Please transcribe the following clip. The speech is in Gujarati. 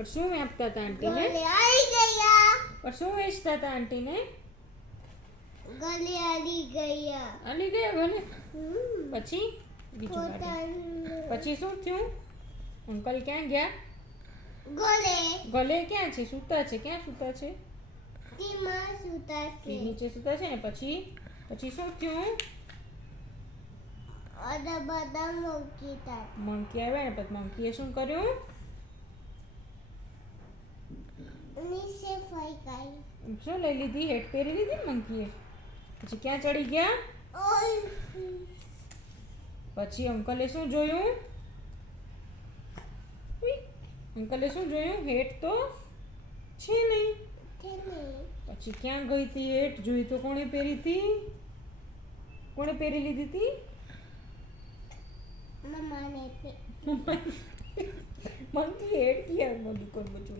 और શું આપતા હતા આંટીને? ગલે આવી ગયા. और શું વેચતા હતા આંટીને? ગલે આવી ગયા. આલી ગયા ગલે? પછી બીજું પછી શું થયું? અંકલ ક્યાં ગયા? ગલે ગલે ક્યાં છે? સૂતા છે. ક્યાં સૂતા છે? તીમાં સુતા છે. નીચે સૂતા છે ને પછી શું થયું? અદા બધા મંકી હતા. મંકી આવ્યા ને પછી મંકીએ શું કર્યું? નીચે ફેંકાઈ. શું લઈ લીધી? હેટ પહેરી લીધી ને મંકીએ. પછી ક્યાં ચડી ગયા? પછી અંકલે શું જોયું? અંકલે શું જોયું? હેટ તો છે નહીં. પછી ક્યાં ગઈ હતી હેટ? જોઈ તો કોણે પહેરી હતી? કોણે પહેરી લીધી હતી? મમ્માને મંકી હેટ ક્યાં દુકાન બચું